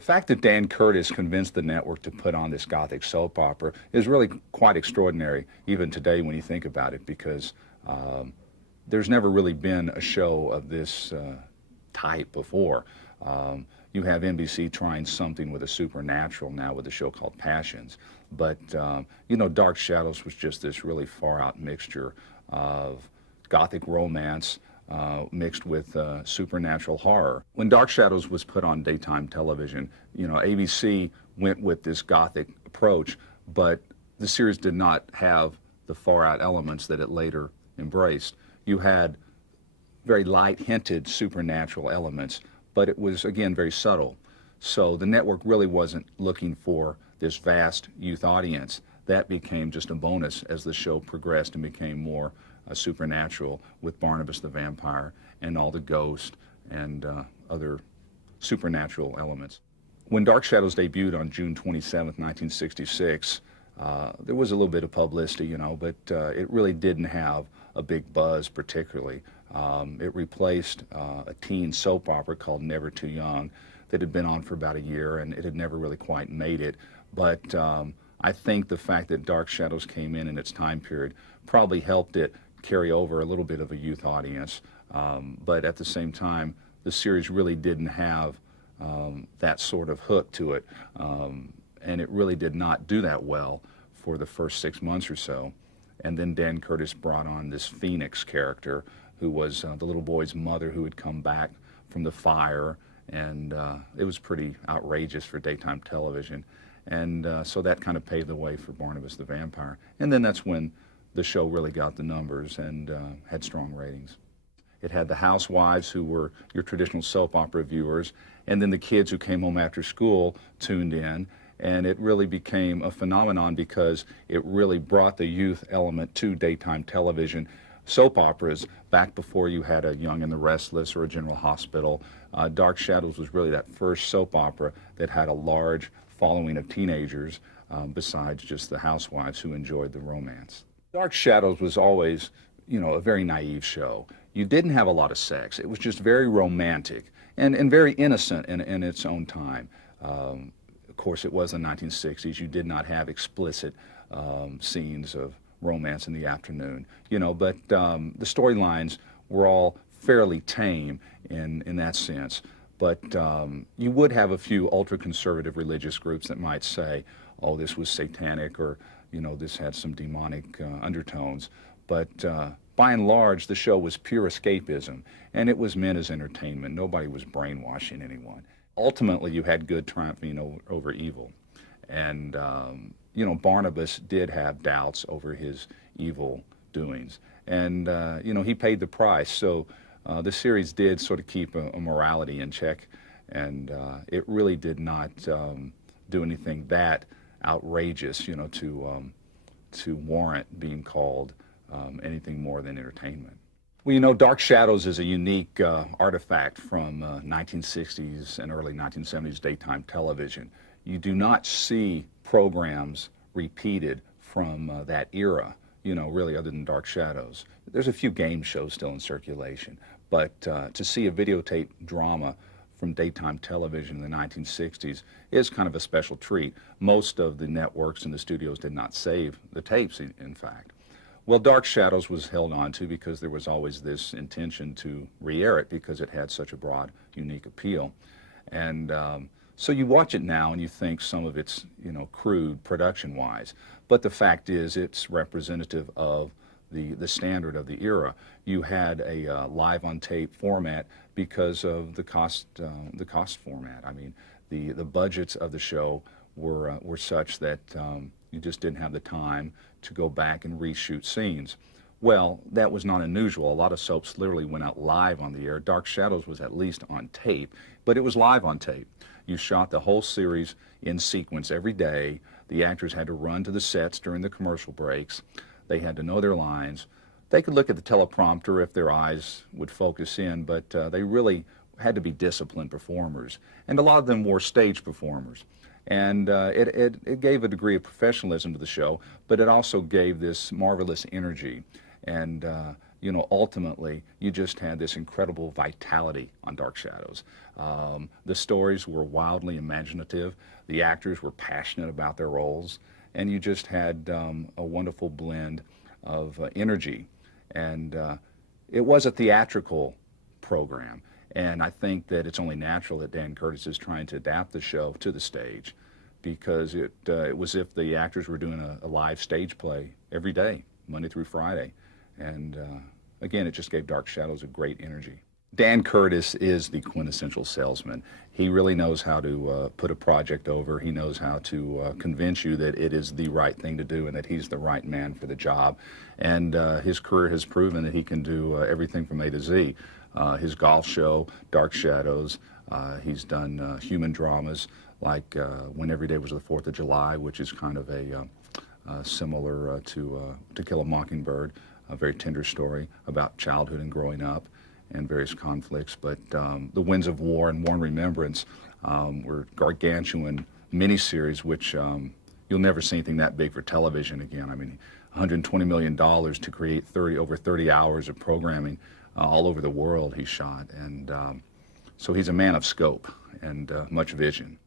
The fact that Dan Curtis convinced the network to put on this Gothic soap opera is really quite extraordinary, even today when you think about it, because there's never really been a show of this type before. You have NBC trying something with a supernatural now with a show called Passions, but you know, Dark Shadows was just this really far-out mixture of Gothic romance mixed with supernatural horror. When Dark Shadows was put on daytime television, you know, ABC went with this Gothic approach, but the series did not have the far-out elements that it later embraced. You had very light-hinted supernatural elements, but it was, again, very subtle. So the network really wasn't looking for this vast youth audience. That became just a bonus as the show progressed and became more supernatural with Barnabas the Vampire and all the ghosts and other supernatural elements. When Dark Shadows debuted on June 27th, 1966, there was a little bit of publicity, you know, but it really didn't have a big buzz particularly. It replaced a teen soap opera called Never Too Young that had been on for about a year, and it had never really quite made it. But I think the fact that Dark Shadows came in its time period probably helped it carry over a little bit of a youth audience. But at the same time, the series really didn't have that sort of hook to it, and it really did not do that well for the first 6 months or so. And then Dan Curtis brought on this Phoenix character who was the little boy's mother who had come back from the fire, and it was pretty outrageous for daytime television. And so that kind of paved the way for Barnabas the Vampire. And then that's when the show really got the numbers and had strong ratings. It had the housewives who were your traditional soap opera viewers, and then the kids who came home after school tuned in, and it really became a phenomenon because it really brought the youth element to daytime television. Soap operas, back before you had a Young and the Restless or a General Hospital, Dark Shadows was really that first soap opera that had a large following of teenagers besides just the housewives who enjoyed the romance. Dark Shadows was always, you know, a very naive show. You didn't have a lot of sex. It was just very romantic and very innocent in its own time. Of course, it was the 1960s. You did not have explicit scenes of romance in the afternoon, you know, but the storylines were all fairly tame in that sense. But you would have a few ultra-conservative religious groups that might say, oh, this was satanic, or, you know, this had some demonic undertones. But by and large, the show was pure escapism, and it was meant as entertainment. Nobody was brainwashing anyone. Ultimately, you had good triumphing over evil. And, you know, Barnabas did have doubts over his evil doings. And, you know, he paid the price. So the series did sort of keep a morality in check, and it really did not do anything that outrageous, you know, to warrant being called anything more than entertainment. Well, you know, Dark Shadows is a unique artifact from 1960s and early 1970s daytime television. You do not see programs repeated from that era, you know, really, other than Dark Shadows. There's a few game shows still in circulation, but to see a videotape drama from daytime television in the 1960s is kind of a special treat. Most of the networks and the studios did not save the tapes, in fact. Well, Dark Shadows was held on to because there was always this intention to re-air it because it had such a broad, unique appeal. And so you watch it now and you think some of it's, you know, crude production-wise, but the fact is it's representative of the standard of the era. You had a live-on-tape format because of the cost format. I mean, the budgets of the show were such that you just didn't have the time to go back and reshoot scenes. Well, that was not unusual. A lot of soaps literally went out live on the air. Dark Shadows was at least on tape, but it was live on tape. You shot the whole series in sequence every day. The actors had to run to the sets during the commercial breaks. They had to know their lines. They could look at the teleprompter if their eyes would focus in, but they really had to be disciplined performers. And a lot of them were stage performers. And it gave a degree of professionalism to the show, but it also gave this marvelous energy. And ultimately, you just had this incredible vitality on Dark Shadows. The stories were wildly imaginative. The actors were passionate about their roles, and you just had a wonderful blend of energy. And it was a theatrical program, and I think that it's only natural that Dan Curtis is trying to adapt the show to the stage, because it was if the actors were doing a live stage play every day, Monday through Friday. And again, it just gave Dark Shadows a great energy. Dan Curtis is the quintessential salesman. He really knows how to put a project over. He knows how to convince you that it is the right thing to do and that he's the right man for the job. And his career has proven that he can do everything from A to Z. His golf show, Dark Shadows, he's done human dramas like When Every Day Was the 4th of July, which is kind of a similar to Kill a Mockingbird, a very tender story about childhood and growing up and various conflicts. But The Winds of War and War and Remembrance were gargantuan miniseries, which you'll never see anything that big for television again. I mean, $120 million to create over 30 hours of programming all over the world he shot. And so he's a man of scope and much vision.